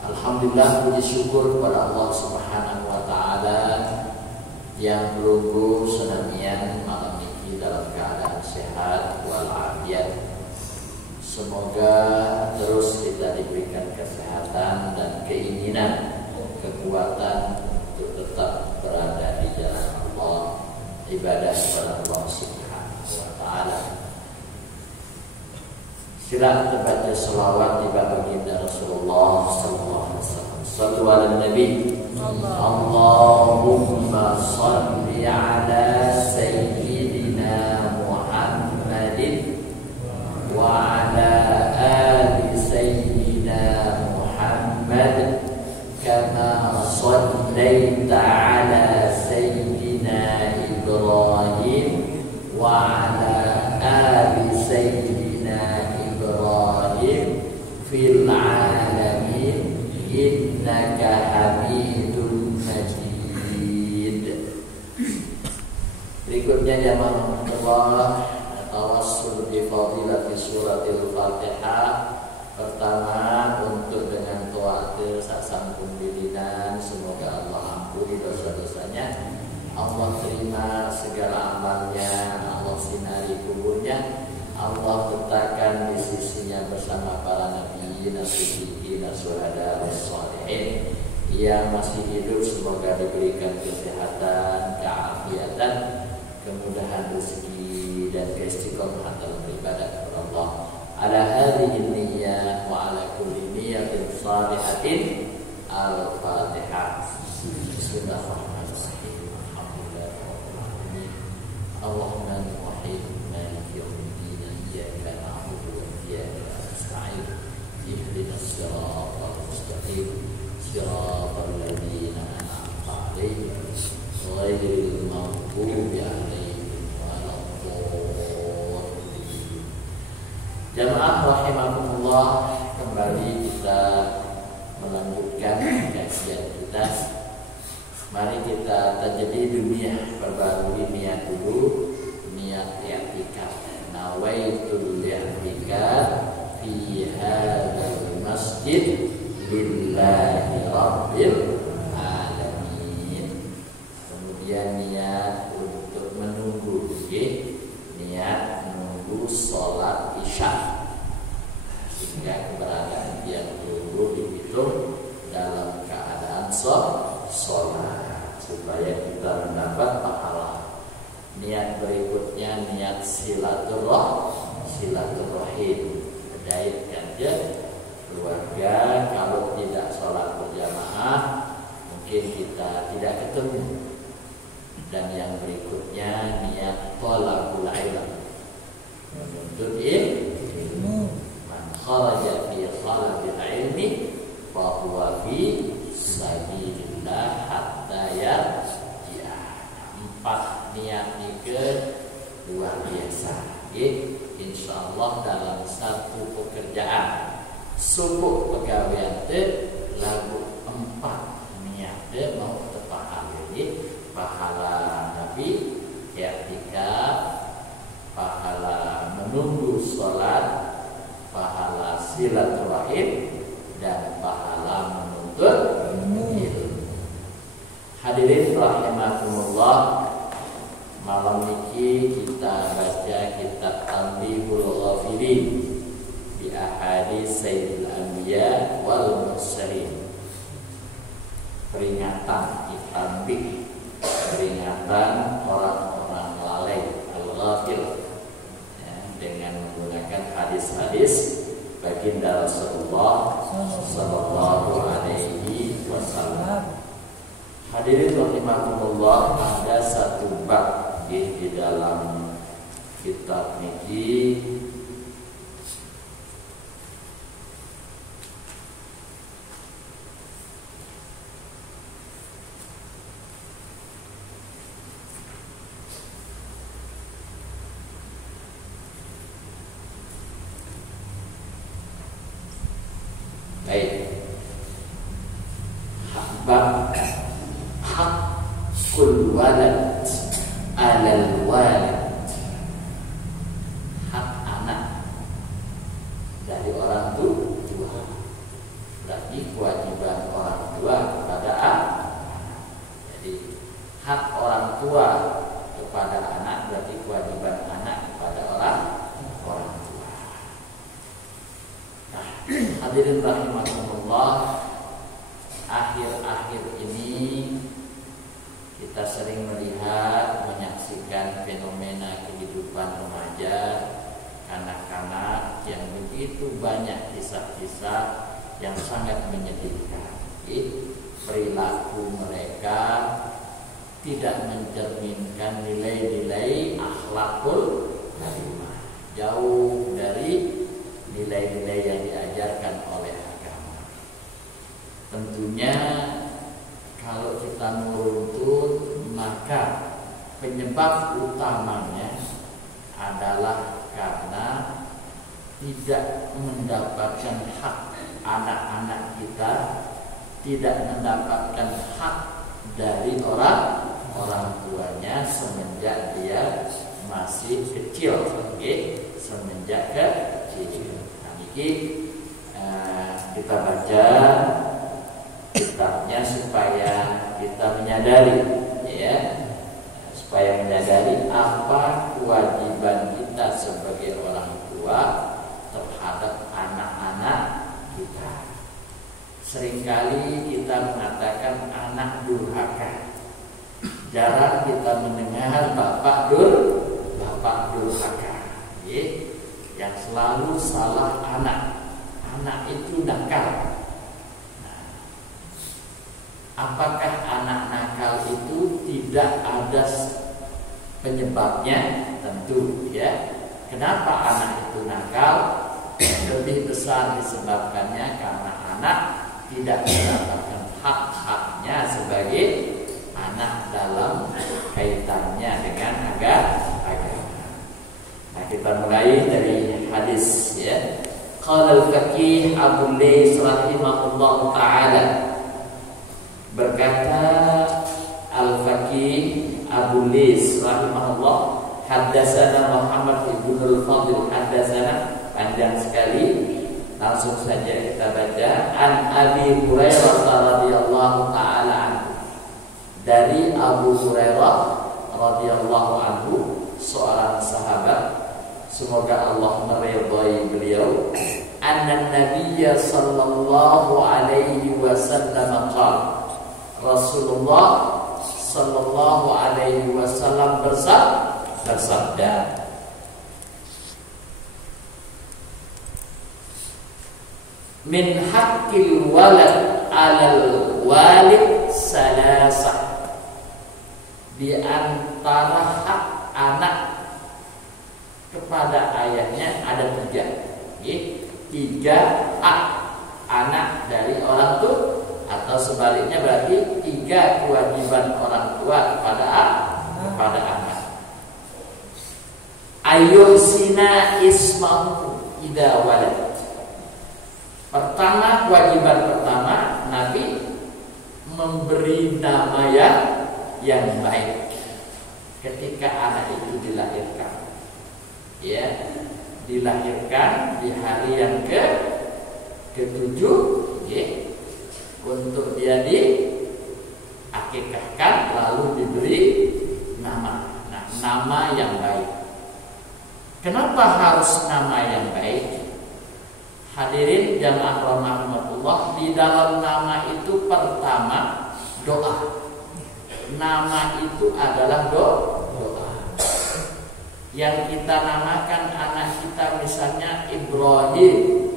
Alhamdulillah, puji syukur kepada Allah Subhanahu wa taala yang pelunggu senamian malam ini dalam keadaan sehat walafiat. Semoga terus kita diberikan kesehatan dan keinginan, kekuatan untuk tetap berada di jalan Allah, ibadah kepada Allah Subhanahu wa taala. Sila terbaca selawat di baginda Rasulullah sallallahu alaihi wasallam. Shallu ala nabi. Allahumma shalli ala sayyidina Muhammadin wa ala ali sayyidina Muhammad kama shallaita ala sayyidina Ibrahim wa ala ali sayyidina fil alamin innaka hamidun majid. Berikutnya jamaah Allah, tawassul bi fadilati suratil Fatihah. Pertama, untuk dengan tawatir sasampun bilinan, semoga Allah ampuni dosa-dosanya, Allah terima segala amalnya, Allah sinari kuburnya, Allah letakkan di sisinya bersama para nabi, siddiqin, syuhada, sholihin yang masih hidup. Semoga diberikan kesehatan, keafiatan, kemudahan rezeki dan keistiqomahan dalam beribadah kepada Allah. Ala hadhihi niyyah wa ala kulli niyyatin shalihatin. Al-Fatihah. Bismillahirrahmanirrahim. Alhamdulillahirabbil alamin. Allahumma wahid maliki yaumiddin. Iyyaka na'budu wa iyyaka nasta'in. Ihdinas siratal mustaqim. Siratal ladzina an'amta 'alaihim ghairil maghdubi 'alaihim waladdallin. Jamaah rahimakumullah, kembali kita melanjutkan kajian kita. Mari kita tajadid dunia, perbarui niat dulu, niat i'tikaf. Nawaitul i'tikaf fi hadzal masjid lillahi rabbil alamin. Kemudian niat untuk menunggu, niat menunggu sholat isya, sehingga keberadaan yang dulu dihitung dalam keadaan sholat supaya kita mendapat pahala. Niat berikutnya niat silaturahim, mengaitkan keluarga. Kalau tidak sholat berjamaah, mungkin kita tidak ketemu. Dan yang berikutnya niat thalabul ilm, menuntut ilmu. Man kharaja fi thalabil ilmi fa huwa fi sabilillah hatta yarji'a. 4 niat nikah luar biasa. Insyaallah dalam satu pekerjaan suku pegawaian lagu 4 niat mau terpahala. Pahala Nabi i'tikaf, pahala menunggu sholat, pahala silaturahim, dan pahala menuntut ilmu. Hadirin rahimakumullah, malam niki kita baca kitab Tanbihul Ghafilin bi ahadits sayyidil anbiya wal mursalin. Peringatan tanbih, peringatan orang-orang lalai, al-ghafil, ya, dengan menggunakan hadis-hadis baginda Rasulullah sallallahu alaihi wasallam. Hadirin rahimakumullah, ada satu bab di dalam kitab niki bab hakul walad alal walid, hak anak dari orang tua. Berarti kewajiban Hadirin rahimakumullah, akhir-akhir ini kita sering melihat, menyaksikan fenomena kehidupan remaja, kanak-kanak yang begitu banyak kisah-kisah yang sangat menyedihkan. Perilaku mereka tidak mencerminkan nilai-nilai akhlakul karimah, jauh dari nilai-nilai yang diajarkan oleh agama. Tentunya kalau kita meruntut, maka penyebab utamanya adalah karena tidak mendapatkan hak anak-anak kita, tidak mendapatkan hak dari orang tuanya semenjak dia masih kecil, semenjak kecil. Nah, ini kita baca kitabnya supaya kita menyadari, ya, supaya menyadari apa kewajiban kita sebagai orang tua terhadap anak-anak kita. Seringkali kita mengatakan anak durhaka. Jarang kita mendengar bapak durhaka. Yang selalu salah anak. Anak itu nakal. Nah, apakah anak nakal itu tidak ada penyebabnya? Tentu, ya. Kenapa anak itu nakal? Lebih besar disebabkannya karena anak tidak mendapatkan hak-haknya sebagai anak dalam kaitannya dengan agama. Nah, kita mulai dari hadis, ya. Qala al-faqih Abu Lais rahimahullah taala, berkata al-faqih Abu Lais rahimahullah, haddatsana Muhammad ibn al-Fadl, haddatsana, panjang sekali. Langsung saja kita baca. An Abi Hurairah radhiyallahu taala anhu, dari Abu Hurairah radhiyallahu anhu, seorang sahabat, semoga Allah meridhai beliau, anna Nabiyya sallallahu alaihi wasallam qala, Rasulullah sallallahu alaihi wasallam bersabda, min haqqil walad 'alal walid salasah, di antara hak anak kepada ayahnya ada tiga hak anak dari orang tua, atau sebaliknya berarti tiga kewajiban orang tua kepada anak. Ayusina ismahu idza walad. Pertama, kewajiban pertama, Nabi memberi nama yang baik ketika anak itu dilahirkan. Ya, dilahirkan di hari yang ke-7, ya, untuk dia diakikahkan lalu diberi nama. Nah, nama yang baik. Kenapa harus nama yang baik? Hadirin jamaah rahmatullah, di dalam nama itu pertama doa. Nama itu adalah doa. Yang kita namakan anak kita misalnya Ibrahim,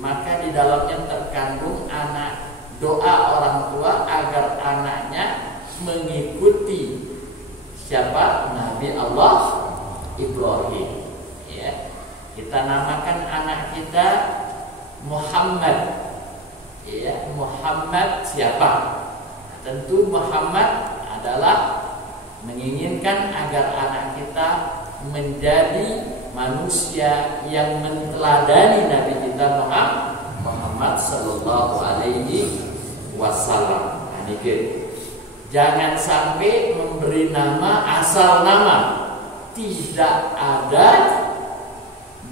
maka di dalamnya terkandung anak doa orang tua agar anaknya mengikuti siapa? Nabi Allah Ibrahim. Ya. Kita namakan anak kita Muhammad, ya, Muhammad siapa? Tentu Muhammad adalah menginginkan agar anak kita menjadi manusia yang meneladani Nabi kita Muhammad sallallahu alaihi wasallam. Jangan sampai memberi nama asal nama, tidak ada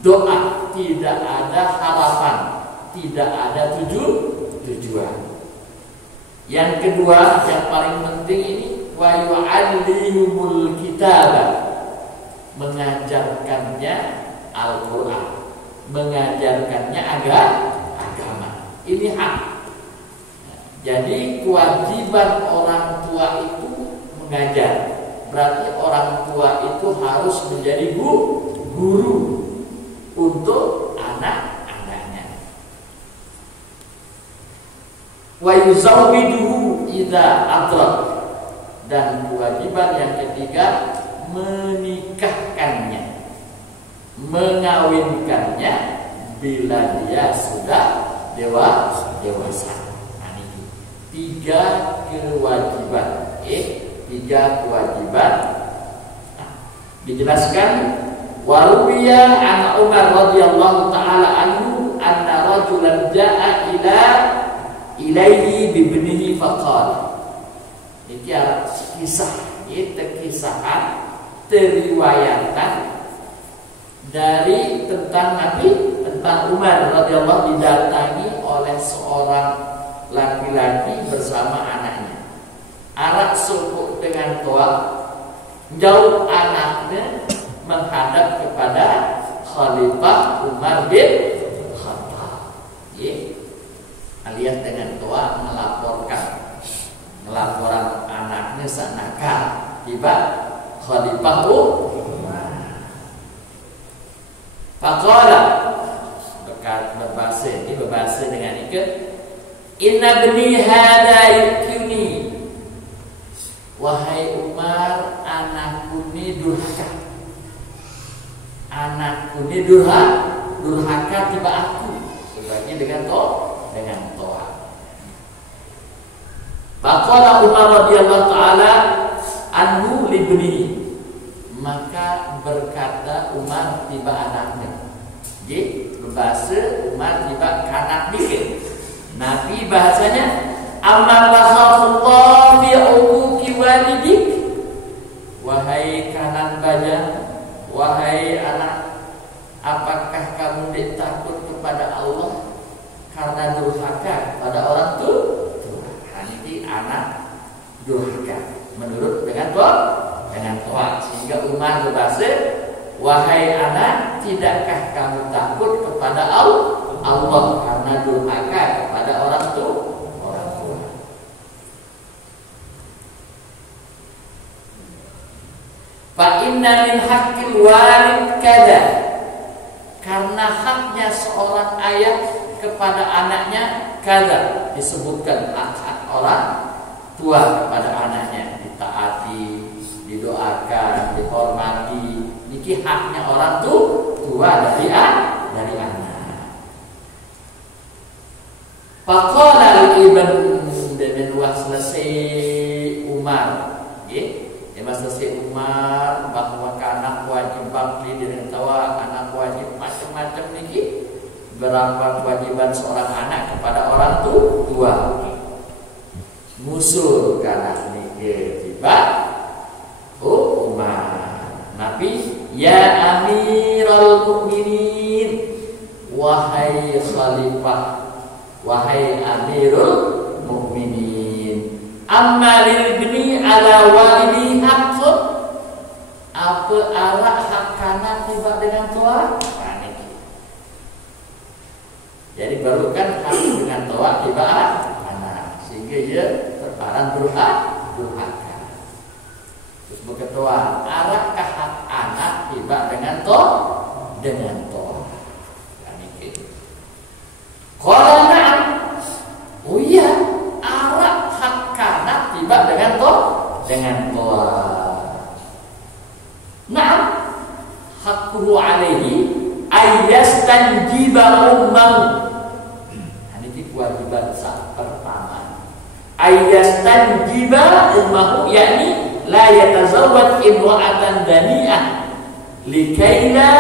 doa, tidak ada harapan, tidak ada tujuan. Yang kedua, yang paling penting ini, wa yu'allimul kitaba, mengajarkannya Al-Quran, mengajarkannya agama. Ini hak. Jadi kewajiban orang tua itu mengajar. Berarti orang tua itu harus menjadi guru untuk anak-anaknya. Wa yuzawwiduhu idza adrak. Dan kewajiban yang ketiga, menikahkannya, mengawinkannya bila dia sudah dewasa. Nah, ini 3 kewajiban. Tiga kewajiban. Nah, dijelaskan waruwiya an Umar radhiyallahu taala anhu anna rajulan jaa ilaihi bibnihi faqala. Ini kisah, kisahan teriwayatkan dari tentang Umar radhiyallahu didatangi oleh seorang laki-laki bersama anaknya. Arak suku dengan toa, jauh anaknya menghadap kepada Khalifah Umar bin Khattab. Alias dengan toa melaporkan anaknya sanakal tiba Khalifah Umar. Faqala berbahasa dengan ikat, inna bni hada yukini. Wahai Umar, anakku ini durhaka. Anakku ini durhaka tiba aku. Sebagai dengan toa. Faqala Umar radhiyallahu taala anhu libni. Maka berkata Umar tiba anaknya. Jadi berbahasa Umar tiba kanak dikit. Nabi bahasanya amallah khafullah fi uquqi walidik. Wahai kanan badan, wahai anak, apakah kamu takut kepada Allah karena durhaka pada orang tua? Ini anak durhaka menurut dengan toa. Sehingga Umar berbahasa, wahai anak, tidakkah kamu takut kepada Allah karena durhaka kepada orang tua? Fa inna min haqqil walid kada. Karena haknya seorang ayah kepada anaknya kada, disebutkan hak-hak orang tua kepada anaknya, ditaati, didoakan, dihormati. Niki haknya orang tua dari anak. Faqala ibn dan selesai Umar, selesai Umar bahwa anak wajib bakti dengan tawa, anak wajib macam-macam niki. Berapa kewajiban seorang anak kepada orang tua? Musul kanak niki tiba Umar. Nabi, ya Amirul Mukminin, wahai khalifah, wahai Amirul Mukminin, amma lil bni ala walidi haqqun. Apa arah hak kanan tiba dengan toa? Jadi baru kan hak dengan toa tiba anak, sehingga dia terparang durhaka. Terus berketua, arahkah hak anak tiba dengan toa? Kalau na'am, oh iya, arah hak kanan tiba dengan toa. Na'am, hakku alaihi ayyastanjiba ummahu. Ini kewajiban pertama. Ayyastanjiba ummahu, yakni la yatazawwaj imra'atan dani'ah likaila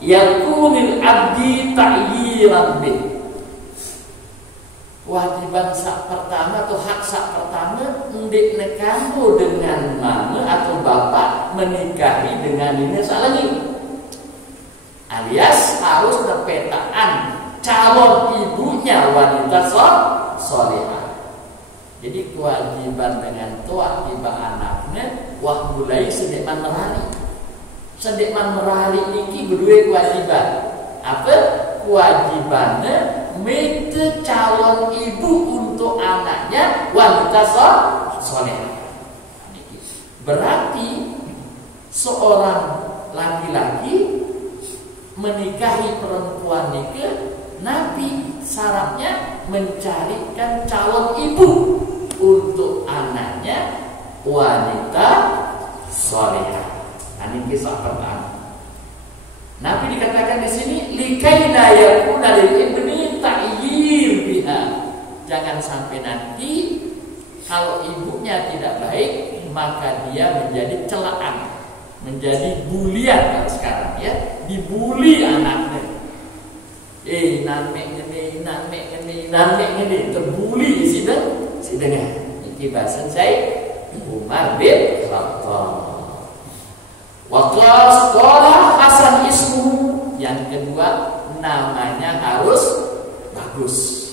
yakunil abdi ta'yiran bih. Kewajiban pertama atau hak pertama, ndik nekamu dengan mama atau bapak menikahi dengan ini lagi. Alias harus berpetaan calon ibunya wanita solehah. Jadi kewajiban dengan toa tiba anaknya, wah mulai sedekman merali. Sedekman merali ini berdua kewajiban. Apa kewajibannya? minta calon ibu untuk anaknya wanita soleh. Berarti seorang laki-laki menikahi perempuan nikah, Nabi syaratnya mencarikan calon ibu untuk anaknya wanita solehah. Ini kisah pertama. Nabi dikatakan di sini likai la yakuna lil ibni ta'yir biha. Jangan sampai nanti kalau ibunya tidak baik maka dia menjadi celaan, menjadi bulian kan sekarang ya, dibuli anaknya. Namek ngene terbuli di sini sidengah. Iki bahasa saya Umar bin Khattab. Waqas qala Hasan ismu, yang kedua namanya harus bagus,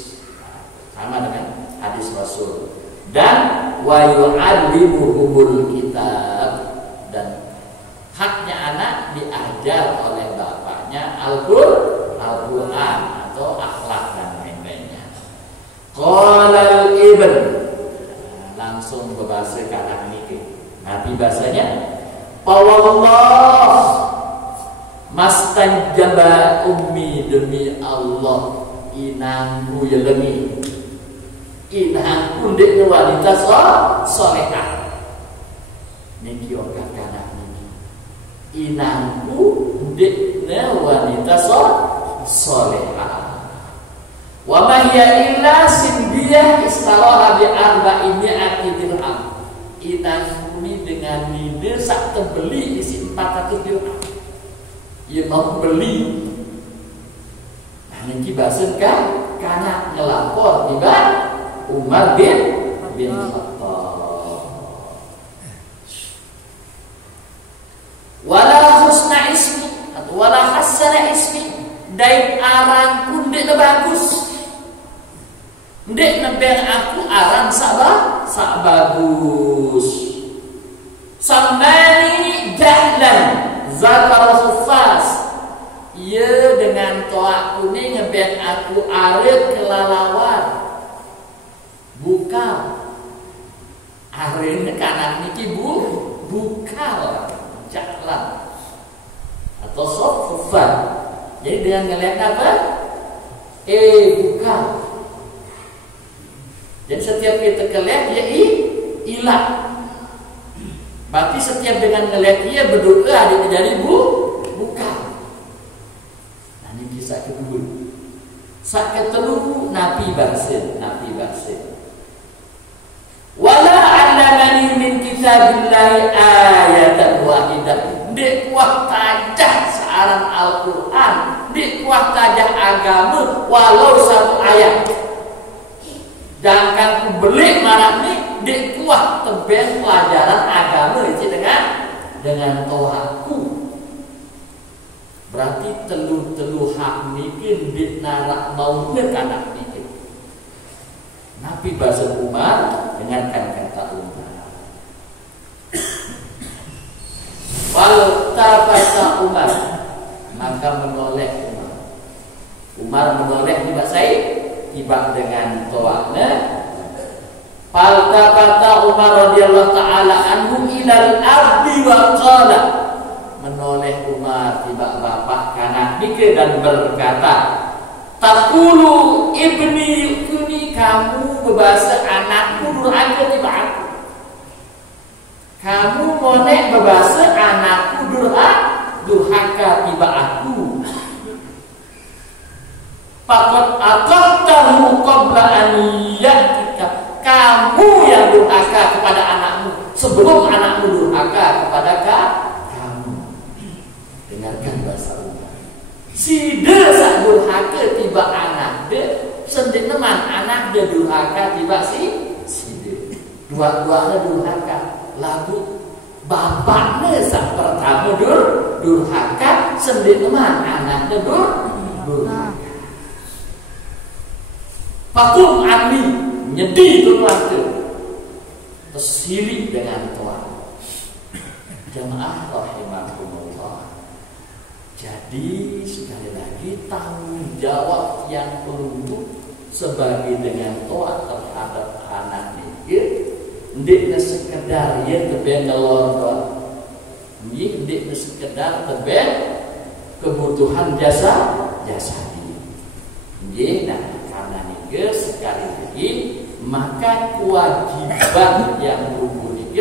sama dengan hadis Rasul. Dan wa yu'allimuhumul kitab, dan haknya anak diajar oleh bapaknya Al-Qur'an atau akhlak dan lain-lainnya. Qala al-ibn, langsung berbahasa kanak niki. Nabi bahasanya Wallah mastajaba ummi, demi Allah inangku ya lengi, inangku ndek wanita solehah. Niki orang kanak niki, inangku ndek wanita solehah. Wa ma hiya illa sindiyah istaraha bi arba'in dirham. Inangku ini dengan nilai sak terbeli isi 400 dirham. Ia mau beli. Nah ini bahasa kan karena ngelapor tiba Umar bin Khattab. Wala husna ismi atau wala hasana ismi, daim arang pun dek bagus. Ndek nebeng aku aran sak bagus. Samani jahlan zakar khufas. Ia dengan toak kuning ngebeng aku arit kelalawan. Bukal. Arit kanan niki bukal. Jalan. Atau khufan. Jadi dengan ngelihat apa? Bukal. Jadi setiap kita kelihatan dia hilang. Berarti setiap dengan ngelihat dia berdoa dia menjadi bukan. Nah ini kisah kedua. Saat ketemu Nabi Barsir. Wala allamani min kitabillahi ayatan wahidah. Dek kuah tajah searang Al-Quran, dek kuah tajah agama walau satu ayat. Jangan ku beli marah ni dek kuah tebel pelajaran agama itu dengan tohaku. Berarti telu hak nikin di narak maunya kanak nikin. Nabi bahasa Umar dengan kata Umar. Walau tabasa Umar, maka menoleh Umar menoleh di bahasa tiba dengan toaknya. Faltafata Umar radhiyallahu taala anhu ilal ardi wa qala, menoleh Umar tiba bapak kanak mikir dan berkata, taqulu ibni kuni, kamu berbahasa anakku durhaka tiba aku. Kamu monek berbahasa anakku durhaka tiba aku. Faqad aqadtahu qabla an yatika, kamu yang durhaka kepada anakmu sebelum anakmu durhaka kepada kamu. Dengarkan bahasa Umar. Si desa durhaka tiba anak de, sendiri teman anak de durhaka tiba si de. Dua-duanya durhaka. Lalu bapaknya sak pertama durhaka, sendiri teman anaknya durhaka. Fakum ani nyedi tu waktu tersilik dengan Tuhan. Jamaah rahimahumullah. Jadi sekali lagi tanggung jawab yang perlu sebagai dengan tua terhadap anak ini, ndeknya sekedar ya teben ngelor, ndeknya sekedar teben kebutuhan jasa dia. Nah karena ini sekali lagi maka kewajiban yang perlu ini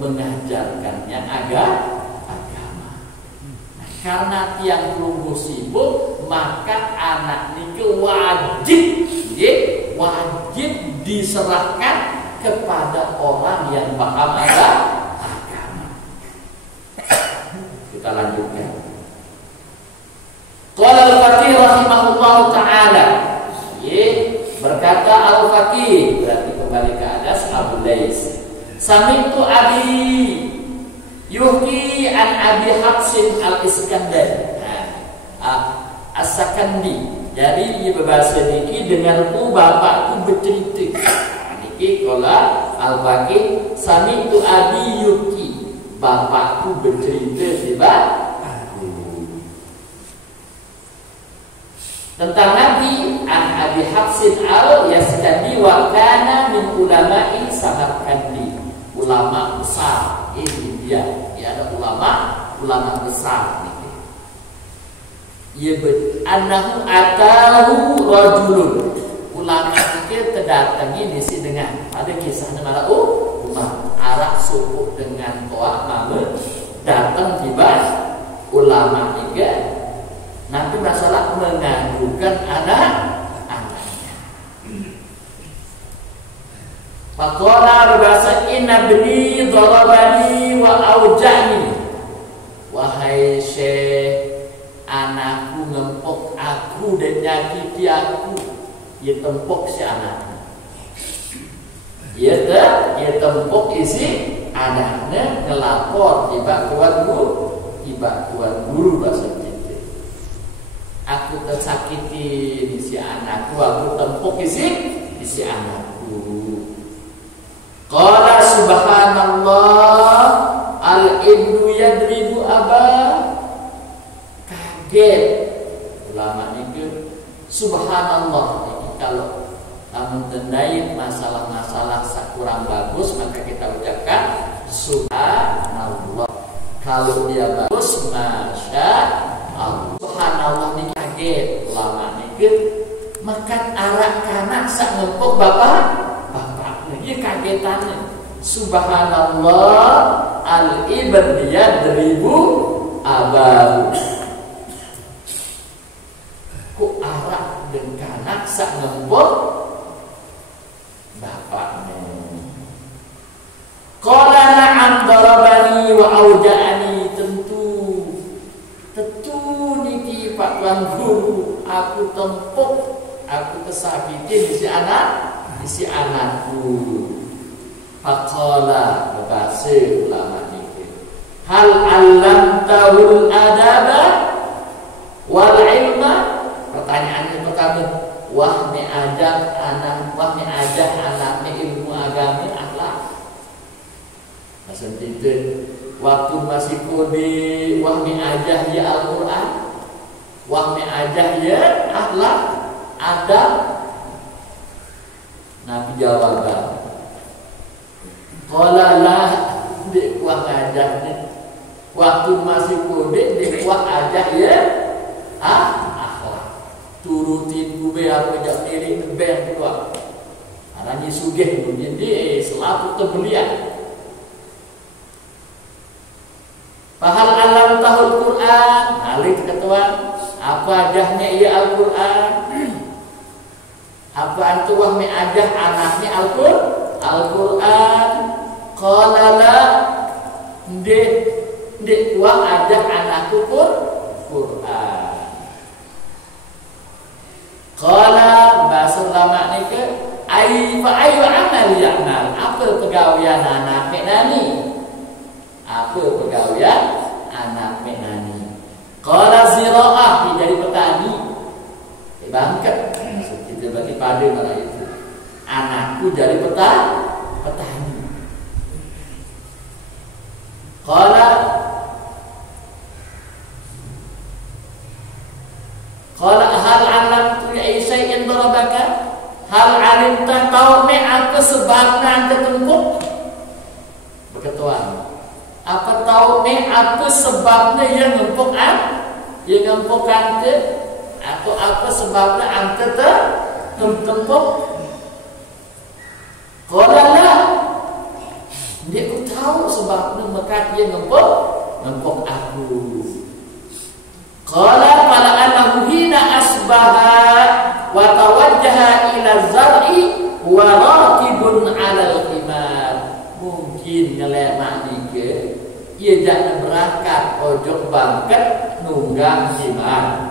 mengajarkannya agama. Karena tiang perlu sibuk, maka anak ini wajib diserahkan kepada orang yang paham agama. Kita lanjutkan. Qala al-Faqih rahimahullah ta'ala. Berkata al-Faqih, berarti kembali ke atas Abu Lais. Sami'tu abi yuhki an Abi Hafsin al-Iskandar as-Sakandi. Jadi ia berbahasa niki denganku bapakku bercerita. Niki kala al-Faqih sami'tu abi yuhki, bapakku bercerita tiba tentang Nabi an Abi Hafsin al-Iskandar wa kana min ulama'i Samarkandi, ulama besar India. Ada ulama besar ini. Ya anahu atahu rajulun, ulama itu terdatangi nisi dengan ada kisahnya malah Umar arak suku dengan toa malu datang tiba ulama juga nanti masalah mengadukan anak-anaknya. Faqala berbahasa inna bni darabani wa aujani. Wahai syekh, anakku ngempok aku dan nyakiti aku. Ia tempok si anaknya. Ia tempok isi anaknya ngelapor tiba tuan guru bahasa kita. Aku tersakiti di si anakku, aku tempok isi anakku. Qala subhanallah al-ibnu yadribu abah. Kaget ulama itu subhanallah. Ini kalau kamu tendai masalah-masalah kurang bagus maka kita ucapkan subhanallah. Kalau dia bagus masya Allah. Subhanallah ini kaget ulama itu makan arak kanak sak ngepok bapak. Dia kagetannya subhanallah al-ibn yadribu abahu. Kok arak dan kanak sak ngempok bapaknya. Qala na'am darabani wa auja'ani. Tentu niki Pak Tuan Guru, aku tempuk, aku kesakiti isi anakku. Faqala berbahasa ulama ini, hal allamtahul adaba wal ilma. Pertanyaannya pertama, wahai ajak anaknya ilmu agama akhlak. Maksud itu waktu masih kode wahai ajak ya Al-Quran, wahai ajak ya akhlak adab. Nabi jawab, qala lah dek kuah ajak nih. Waktu masih kode dek kuah ajak ya akhlak. Turutin gue apa jak miring beng kuah. Arani sugih jadi selaku terbelian. Pahal alam tahul Quran, alik ketua apa ajahnya ia Al-Quran. Apa antu wahmi ajah anaknya Al-Quran. Qala la dek wah ajah anakku Quran. Qala bahasa ulama ni ke ayu amal ya'mal. Apa pegawian anak nani? Apa pegawian anak nani? Qala zira'ah, jadi petani. Bangket. Bagi pada malah itu anakku jadi petani. Qala hal 'alamtu ya syai'in darabaka? Hal 'alimta tahu me apa sebabna anta tempuk? Berketuan. Apa tahu me apa sebabnya yang ngempuk yang ngempuk anta? Atau apa sebabnya anta tempuk? Qala la. Dia ku tahu sebabnya maka dia ngempuk aku. Qala fala annahu hina asbaha wa tawajjaha ila zar'i wa raqibun 'ala al-himar. Mungkin ngelemak nike ia jangan berangkat ojok bangket nunggang himar.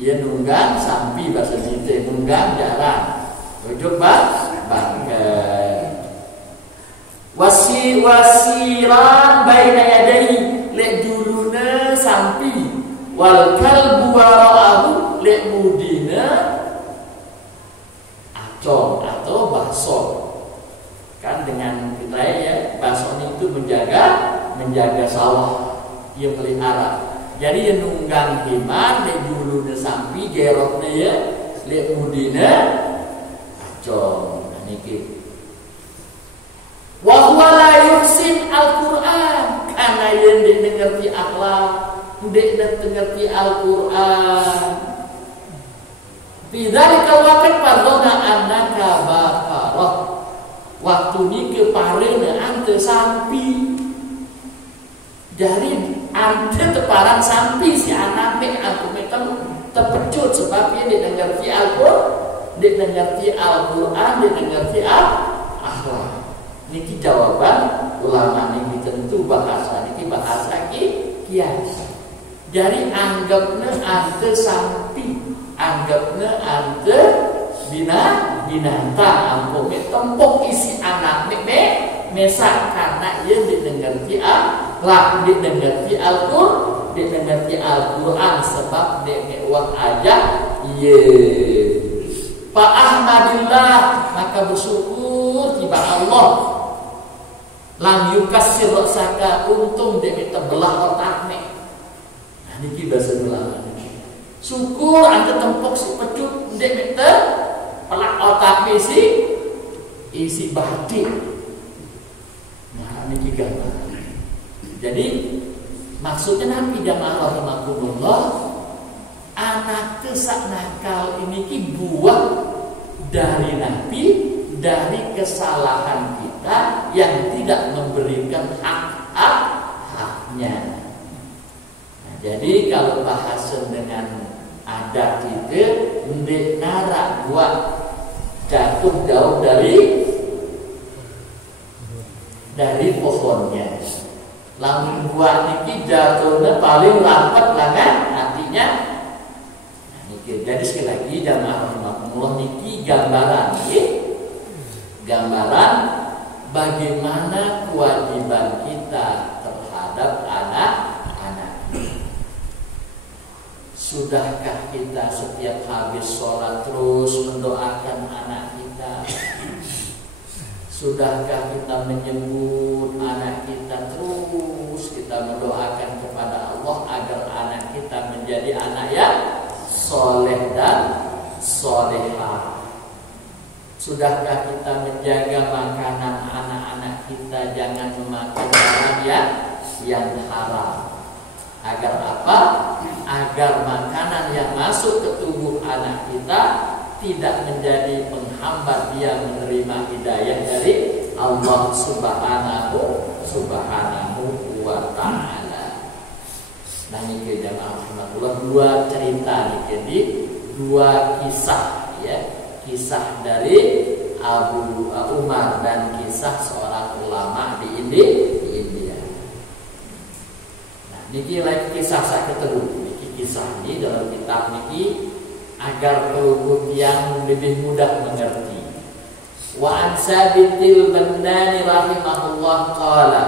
Ia nunggang sampai bahasa Sinte nunggang jalan ojok bangket. Wasiran baina yadayhi lek juluna sampai wal kalbu wara'ahu lek mudina acong atau baso. Kan dengan kita ya baso itu menjaga sawah, ia melihara. Jadi yang nunggang himar lek juluna sampai geroknya ya lek mudina acong. Nah niki wa huwa la yuhsin al-Qur'an karena yang ngerti akhlak, ndek ngerti Al-Qur'an. Bidzalika waqt fardona annaka baqarah. Waktu nike parena ante sampi dari ante teparan sampi si anak mek aku metem terpecut sebab dia ngerti Al-Qur'an, dia ngerti Al-Qur'an, dia ngerti akhlak. Niki jawaban ulama niki tentu bahasa niki bahasa kias. Jadi anggapnya ante sampi, anggapnya ante binatang ampun tempok isi anak mesak karena ia didengarti akhlak, didengarti Al-Qur'an, didengarti Al-Qur'an sebab dia mewah aja ye. Pak Ahmadillah maka bersyukur tiba Allah. Lam yukasir saka untung dia minta belah otaknya. Nah niki bahasa ulama niki. Syukur anda tempok si pecut dia minta pelak otaknya isi batin. Nah niki gambar. Jadi maksudnya Nabi jamaah rahimakumullah, anak kesak nakal ini ki buah dari Nabi, dari kesalahan kita yang tidak memberikan hak-haknya. Nah, jadi kalau bahasa dengan adat itu ndek narak buat jatuh jauh dari pohonnya. Lamun buat niki jatuhnya paling rapat langan artinya. Nah, niki. Jadi sekali lagi jamaah rahimakumullah niki gambaran niki. Gambaran bagaimana kewajiban kita terhadap anak-anak. Sudahkah kita setiap habis sholat terus mendoakan anak kita? Sudahkah kita menyebut anak kita terus kita mendoakan kepada Allah agar anak kita menjadi anak yang soleh dan solehah? Sudahkah kita menjaga makanan anak-anak kita jangan memakan makanan yang haram? Agar apa? Agar makanan yang masuk ke tubuh anak kita tidak menjadi penghambat dia menerima hidayah dari Allah Subhanahu wa ta'ala. Nah ini jamaah rahmatullah dua cerita nih, jadi dua kisah ya. Kisah dari Abu Umar dan kisah seorang ulama di India. Nah, niki lagi kisah saya ketemu. Niki kisah ini dalam kitab niki agar peluput yang lebih mudah mengerti. Wa an Sabitil Bandani rahimahullah qala.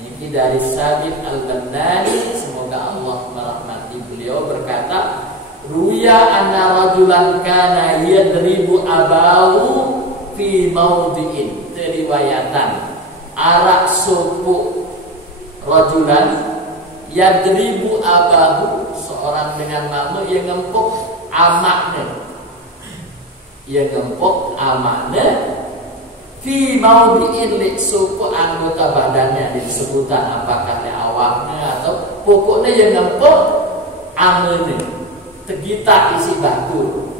Niki dari Sabit Al-Bandani, semoga Allah merahmati beliau, berkata, Ruya anna rajulan kana yadribu abahu fi maudhi'in. Riwayatan arak supu rajulan yadribu abahu, seorang dengan malu ia ngempuk amaknya. Ia ngempuk amaknya fi maudi'in li suku anggota badannya, disebutan apakah di awaknya atau pokoknya ia ngempuk amaknya. Tegita isi batu.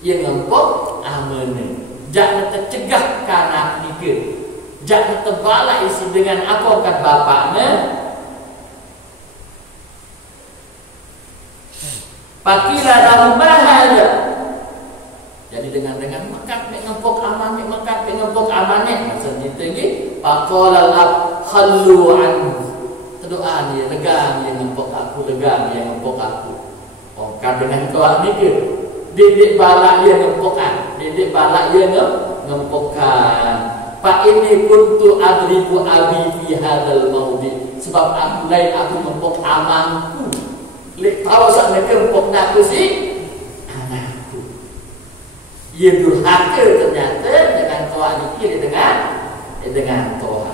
Ia ngempuk amaknya. Jangan tercegah karena nikah. Jangan terbalik isi dengan apa kan bapaknya. Pakila lahu mahada. Jadi dengan mekat ngempuk amannya, mekat ngempuk amannya. Maksudnya tinggi. Faqala al khallu anhu. Doa dia legang dia ngempuk aku, legang dia ngempuk aku. Oh kan dengan doa nikah. Didik balak dia ngempukan, didik balak dia ngempukan. Pak ini kuntu adribu abi fi hadzal maudi. Sebab aku lain aku ngempuk amanku. Lek tahu sak ngempuk aku sih anakku. Ia durhaka ternyata dengan toa dikir dengan toa.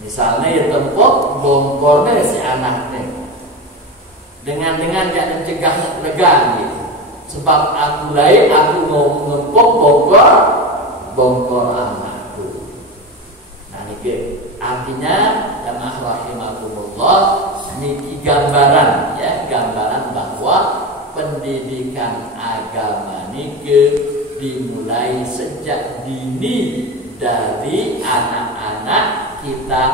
Misalnya ia tempuk bongkornya si anaknya. Dengan jangan cegah legang gitu. Sebab aku lain aku mau ngempuk bongkor anakku. Nah niki artinya jamaah rahimakumullah, niki gambaran ya, gambaran bahwa pendidikan agama niki dimulai sejak dini dari anak-anak kita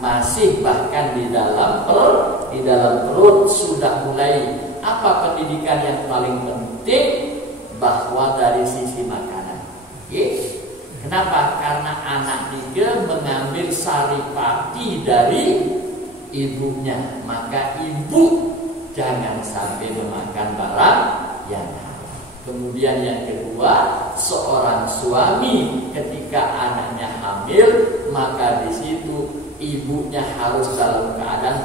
masih bahkan di dalam perut sudah mulai. Apa pendidikan yang paling penting? Bahwa dari sisi makanan. Kenapa? Karena anak juga mengambil saripati dari ibunya. Maka ibu jangan sampai memakan barang yang haram. Kemudian yang kedua, seorang suami ketika anaknya hamil, maka di situ ibunya harus dalam keadaan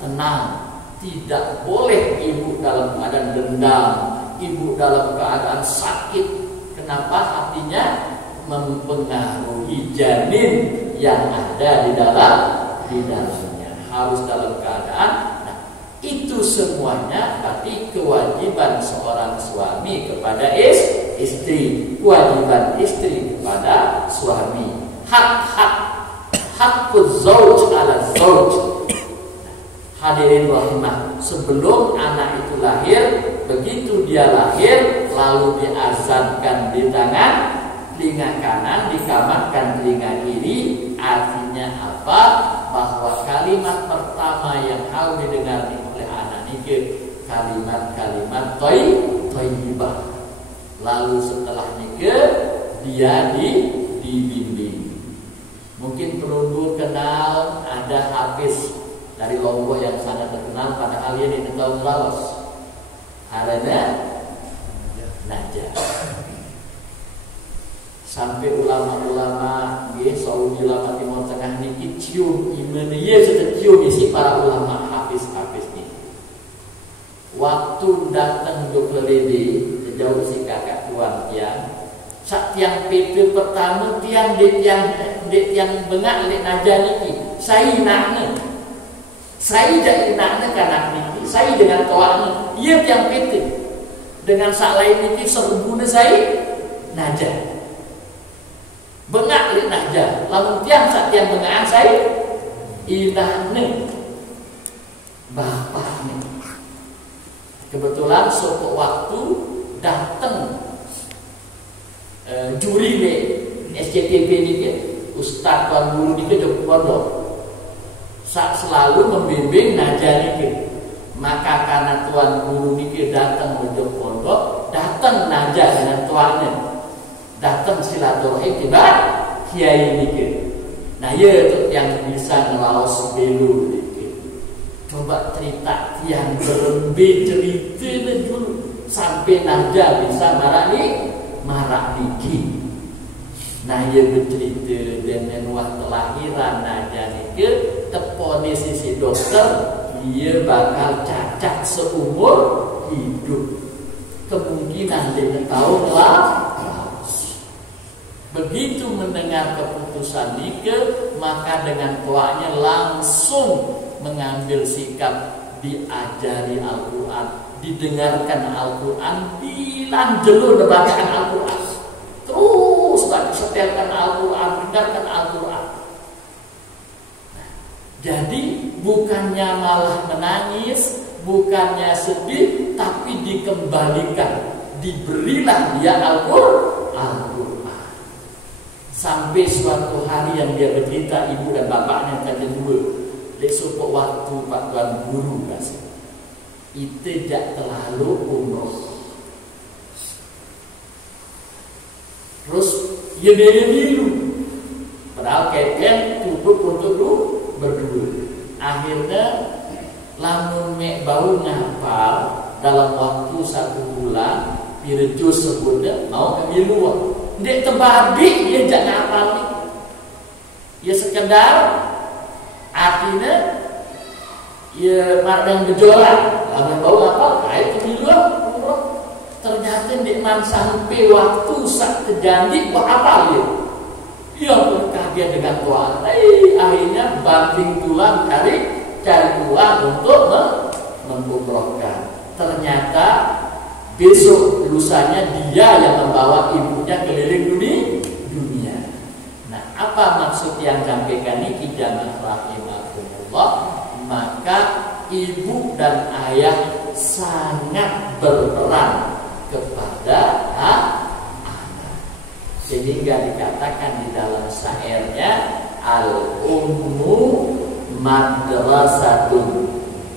tenang. Tidak boleh ibu dalam keadaan dendam, ibu dalam keadaan sakit. Kenapa? Artinya mempengaruhi janin yang ada di dalamnya. Harus dalam keadaan. Nah, itu semuanya berarti kewajiban seorang suami kepada istri, kewajiban istri kepada suami. Hakul zauj ala zauj. Hadirin rahimah, sebelum anak itu lahir, begitu dia lahir lalu diazankan di tangan telinga kanan, dikamatkan telinga kiri. Artinya apa? Bahwa kalimat pertama yang harus didengar oleh anak itu kalimat-kalimat thayyibah. Lalu setelah nikah dia dibimbing. Mungkin perlu kenal ada Hafiz dari Lombok yang sangat terkenal, padahal dia di tahun Laos. Adanya Najah. Sampai ulama-ulama Saudi, ulama Timur Tengah ini cium iman dia sudah cium isi para ulama Hafiz ini. Waktu datang ke Keledi, jauh si kakak tuan tiang. Sak tiang PT pertama tiang bengak lek Najah niki. Saya nakne. Saya jadi nakne kanak niki. Saya dengan toakne. Ia tiang PT. Dengan sak lain niki serbune saya Najah. Bengak lek Najah. Lamun tiang sak tiang bengakan saya inahne. Bapak nih. Kebetulan suatu waktu datang juri nih SCTV ini Ustaz Tuan Guru di pondok selalu membimbing Najah ini. Maka karena Tuan Guru ini datang ke pondok, datang Najah dengan tuannya, datang silaturahim tiba kiai ini. Nah ya itu yang bisa ngelaos belu ini. Coba cerita yang berembe cerita dulu sampai Najah bisa marah niki. Nah ia bercerita dengan waktu lahiran Najah niki tepone sisi dokter dia bakal cacat seumur hidup. Kemungkinan dia tahun lah. Begitu mendengar keputusan nikah, maka dengan tuanya langsung mengambil sikap diajari Al-Quran, didengarkan Al-Quran, dilanjut bacaan Al-Quran, terus setelkan Al-Quran, dengarkan Al-Quran. Jadi bukannya malah menangis, bukannya sedih, tapi dikembalikan, diberilah dia Al-Quran. Sampai suatu hari yang dia bercerita, ibu dan bapaknya yang kedua, lesok waktu Pak Tuan Guru kasih, itu tidak terlalu umroh. Terus dia biru, padahal keken tubuh untuk berdua. Akhirnya lamun mek bau ngapal dalam waktu 1 bulan, pirejus sebutnya mau kemilu. Dek terbabik dia jangan ngapal nih. Ya sekedar artinya ya marang gejolak, lamun bau ngapal kayak kemilu. Ternyata dek man sampai waktu sak terjadi apa dia? Dia berkaget dengan Tuhan. Akhirnya banting tulang cari uang untuk mengumrohkan. Ternyata besok lusanya dia yang membawa ibunya keliling dunia. Nah, apa maksud yang sampaikan ini? Jamaah rahimakumullah, maka ibu dan ayah sangat berperan kepada anak. Sehingga dikatakan di dalam syairnya, al-ummu madrasatun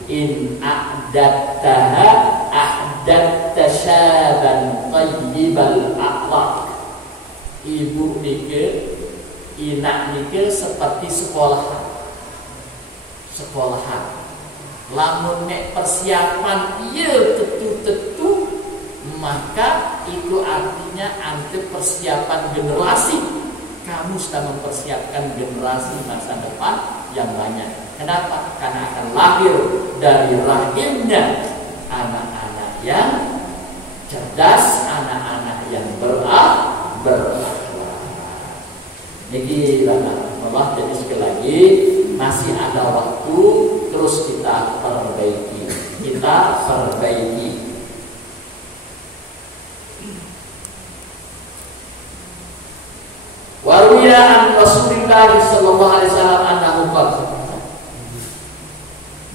in a'dattaha a'datta syaban tayyibal akhlaq. Ibu nike, inak nike seperti sekolahan. Lamun nek persiapan iya tetu, maka itu artinya anti persiapan generasi. Kamu sudah mempersiapkan generasi masa depan yang banyak. Kenapa? Karena akan lahir dari rahimnya anak-anak yang cerdas, anak-anak yang berakhlak. Jadi Allah, jadi sekali lagi masih ada waktu, terus kita perbaiki. Waruya an Rasulullah sallallahu alaihi wasallam annahu qala,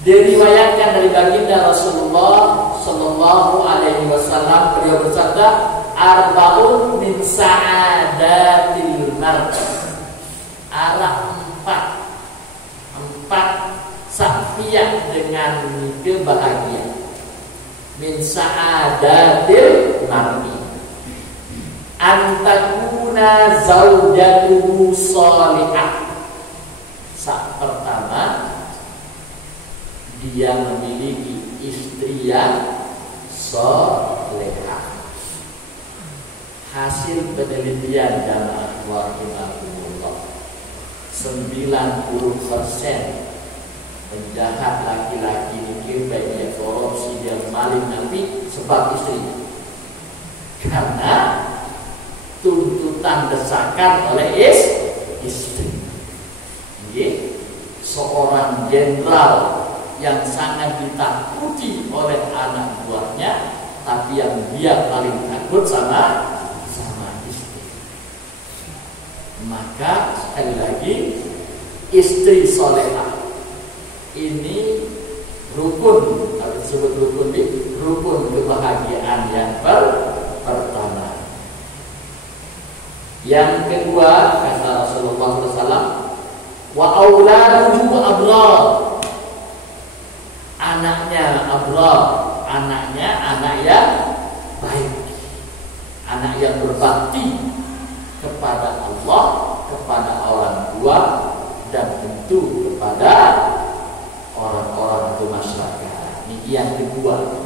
diriwayatkan dari baginda Rasulullah sallallahu alaihi wasallam, beliau bersabda, arba'un min sa'adatil mar'i, arah empat safiah dengan kebahagiaan. Min sa'adatil mar'i, antakuna zaujatuhu salihah. Sak pertama, dia memiliki istri yang salihah. Hasil penelitian jamaah rahimakumullah, 90% penjahat laki-laki ini, baik dia korupsi, dia maling, nanti sebab istrinya. Karena tuntutan desakan oleh istri. Seorang jenderal yang sangat ditakuti oleh anak buahnya, tapi yang dia paling takut sama istri. Maka sekali lagi, istri solehah ini rukun, kalau disebut rukun kebahagiaan yang pertama. Yang kedua, kata Rasulullah SAW, wa auladuhu abrar, anaknya abrar, anaknya anak yang baik, anak yang berbakti kepada Allah, kepada orang tua, dan tentu kepada orang-orang di masyarakat. Ini yang kedua.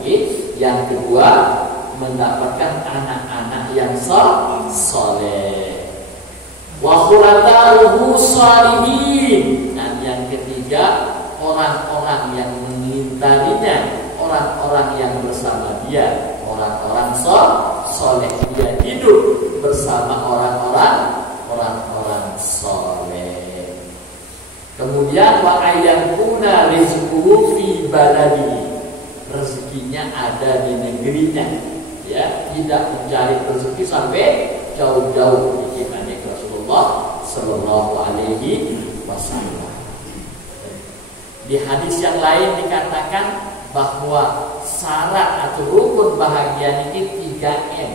Yang kedua, mendapatkan anak-anak yang soleh. Wa khulatahu shalihin. Dan yang ketiga, orang-orang yang mengintarinya, orang-orang yang bersama dia, orang-orang soleh. Dia hidup bersama orang-orang soleh. Kemudian wa ayyakuna rizquhu rizquhu fi baladi, rezekinya ada di negerinya, ya, tidak mencari rezeki sampai jauh-jauh. Dikiranya Rasulullah Sallallahu Alaihi Wasallam. Di hadis yang lain dikatakan bahwa syarat atau rukun bahagia ini 3M.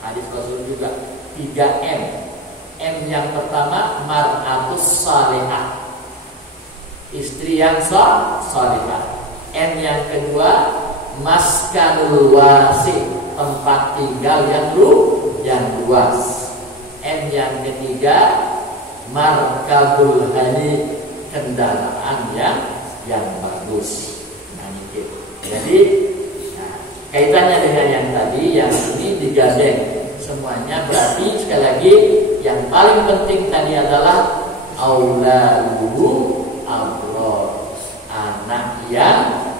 Hadis Rasul juga 3M. M yang pertama mar'atus salihah, istri yang salihah. M yang kedua maskanul wasi, tempat tinggal yang luas. M yang ketiga markabul hani, kendaraan yang bagus. Nah, gitu. Jadi kaitannya dengan yang tadi, yang ini digandeng semuanya. Berarti sekali lagi yang paling penting tadi adalah auladuhu abror, anak yang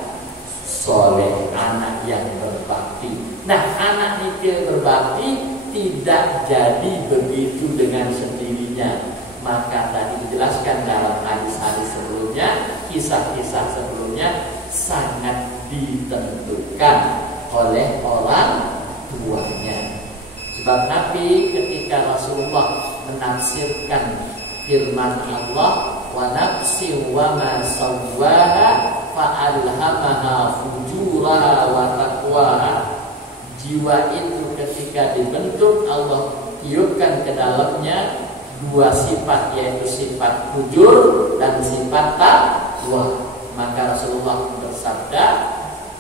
soleh, anak yang berbakti. Nah, anak itu berbakti tidak jadi begitu dengan sendirinya. Maka tadi dijelaskan dalam hadis-hadis sebelumnya, kisah-kisah sebelumnya, sangat ditentukan oleh orang tuanya. Sebab Nabi ketika Rasulullah menafsirkan firman Allah, wa nafsi wa ma sawwaha fa alhamaha fujuraha wa taqwaha, jiwa itu ketika dibentuk Allah tiupkan ke dalamnya dua sifat, yaitu sifat fujur dan sifat taqwa. Maka Rasulullah bersabda,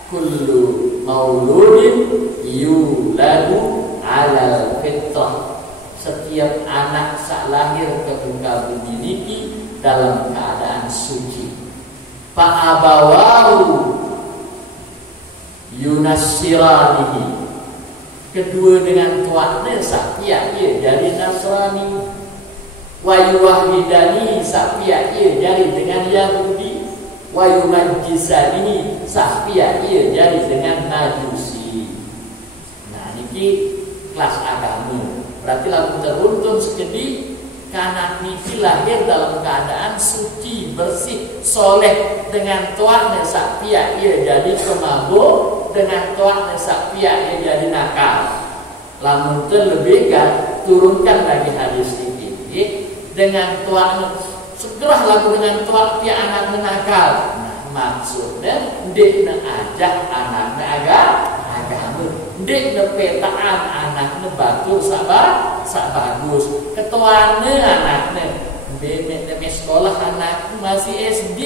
kullu mauludin yuladu alal fitrah, setiap anak saat lahir ke muka bumi ini dalam keadaan suci. Fa'abawahu yunassiranihi, kedua dengan tuannya sapia ia jadi Nasrani. Wa yuwahidani, sapia ia jadi dengan Yahudi. Wa yunajjisani, sapia ia jadi dengan Majusi. Nah, ini kelas agama. Berarti lalu teruntung sekedi karena niki lahir dalam keadaan suci, bersih, soleh. Dengan tuannya sapia ia jadi pemabuk, dengan tuannya sapia ia jadi nakal. Lamun terlebihkan turunkan lagi hadis ini. Dengan tuan segera lagu dengan tuan pia anak menakal. Nah, maksudnya dek na ajak anaknya agama, dek na petaan anaknya bagus sabar bagus. Ketuanya anaknya bemet na sekolah anaknya masih SD,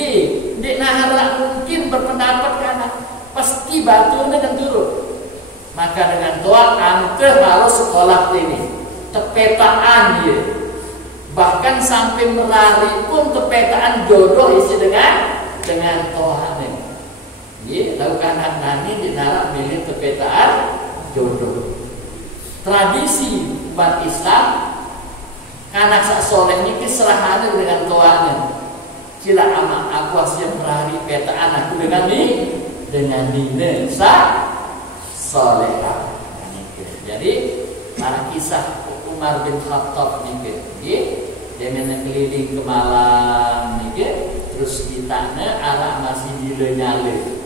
dek na harap mungkin berpendapat karena pasti batunya dan turun. Maka dengan tuan ante harus sekolah ini tepetaan dia. Bahkan sampai merari pun tepetaan jodoh isi dengan Tuhan. Jadi lakukan nani dinarak milik tepetaan jodoh. Tradisi umat Islam anak sak soleh ini keserahannya dengan Tuhan. Sila amak aku asyik merari petaan aku dengan dina sak soleh. Jadi para kisah Umar bin Khattab nih, dia keliling ke Malang nih, terus ditanya arah masih dilenyale.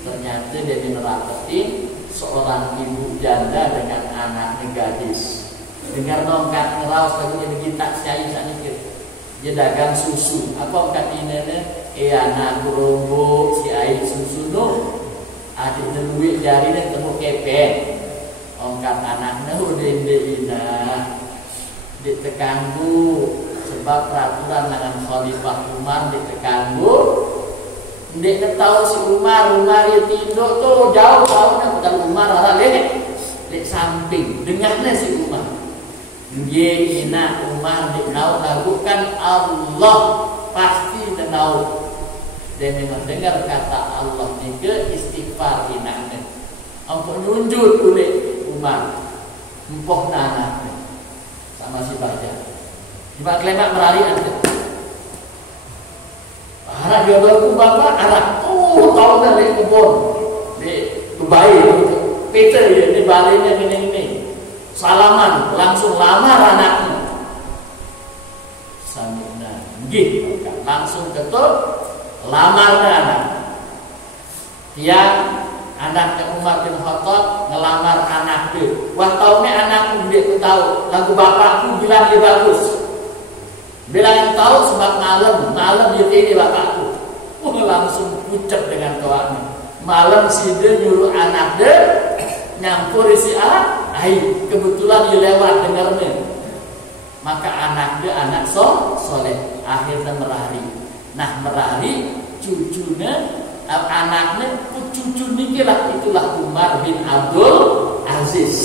Ternyata dia menerapatin seorang ibu janda dengan anaknya gadis. Dengar dongkat ngeraus lagi begini tak siai tak nih, dia dagang susu. Apa kat ini? Anak rombo si air susu no, adik duit jari dan temu kepeng. Ongkat anaknya udah ina ditekanggu sebab peraturan dengan Khalifah Umar ditekanggu. Ndek tahu si Umar ya tidur tuh jauh bukan Umar arah lek samping dengarnya si Umar. Ye ina Umar dikau lakukan Allah pasti denau. Dan memang dengar kata Allah ni ke istighfar inaknya. Ampun nunjuk oleh Umar empoh nana sama si baja tiba klemak merari ante arah dia baru bapak arah tahu dari kebun di Dubai Peter ya di baliknya ini salaman langsung lamar anaknya samina gih langsung ketuk lamar anak. Yang anaknya Umar bin Khattab ngelamar anak dia. Wah tahunya anakku dia tahu lagu bapakku bilang dia bagus. Bilang tahu sebab malam dia ini bapakku. Langsung pucat dengan tuannya. Malam si dia nyuruh anak dia nyampur isi air. Kebetulan dia lewat dengarnya. Maka anak dia anak soleh. Akhirnya merari. Nah merari cucunya anaknya cucu nikilah itulah Umar bin Abdul Aziz.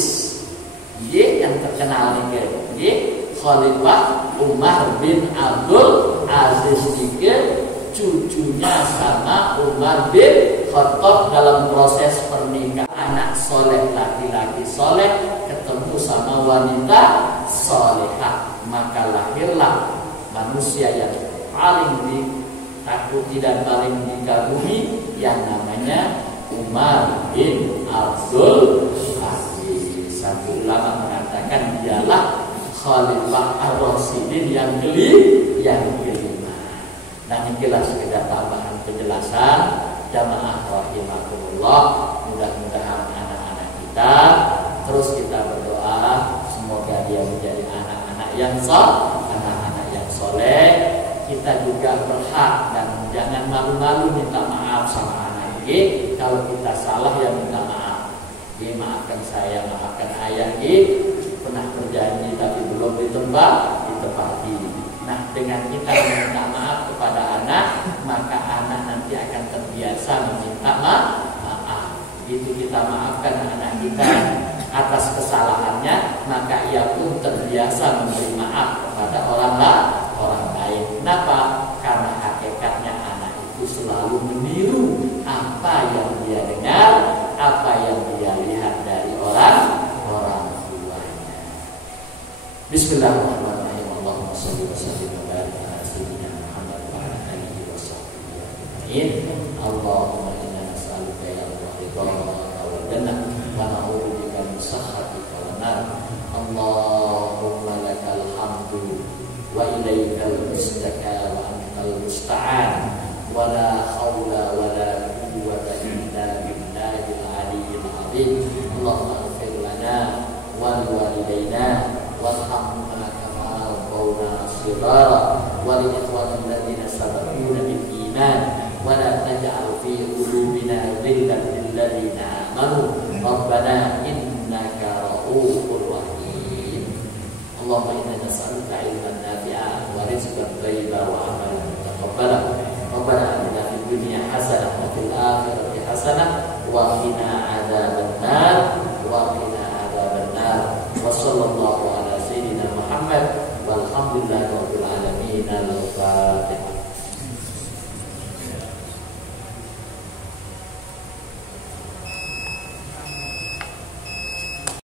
Dia yang terkenal nih. Dia Khalifah Umar bin Abdul Aziz nikah cucunya sama Umar bin Khattab dalam proses pernikahan. Anak soleh laki-laki soleh ketemu sama wanita solehah, maka lahirlah manusia yang paling ditakuti dan paling dikagumi yang namanya Umar bin Abdul Aziz. Satu ulama mengatakan dialah Khalifah Ar-Rasyidin yang kelima. Nah inilah sekedar tambahan penjelasan. Jamaah rahimakumullah, mudah-mudahan anak-anak kita terus kita berdoa semoga dia menjadi anak-anak yang soleh. Kita juga berhak dan jangan malu-malu minta maaf sama anak ini. Kalau kita salah ya minta maaf. Maafkan saya, maafkan ayah ini. Pernah berjanji tapi belum ditepati. Nah dengan kita meminta maaf kepada anak, maka anak nanti akan terbiasa meminta maaf. Begitu kita maafkan anak kita atas kesalahannya, maka ia pun terbiasa memberi maaf kepada orang lain. Kenapa? Karena hakikatnya anak itu selalu meniru apa yang dia dengar, apa yang dia lihat dari orang tuanya. Bismillahirrahmanirrahim. Allahumma shalli wa sallim wa barik ala sayyidina Muhammad wa ala alihi wa sahbihi ajma'in. Allahumma inna nas'aluka ya Allah ridha wal jannah wa na'udzubika min sakhatika wan nar. Allahumma lakal hamdu wa ilaikal mustaka wa antal musta'an wa la haula wa la quwwata illa billahil aliyyil azim. Allahumma ighfir lana wa liwalidayna warhamna kama rabbawna shighara wa li ikhwanina alladziina sabaquna bil iman wa la taj'al fi qulubina ghillan lil ladziina amanu rabbana innaka ra'ufur rahim. Allahumma inna nas'aluka ilman nafi'an wa rizqan thayyiban wa amalan mutaqabbalan. Rabbana atina fid dunya hasanah wa fil akhirati hasanah wa qina adzaban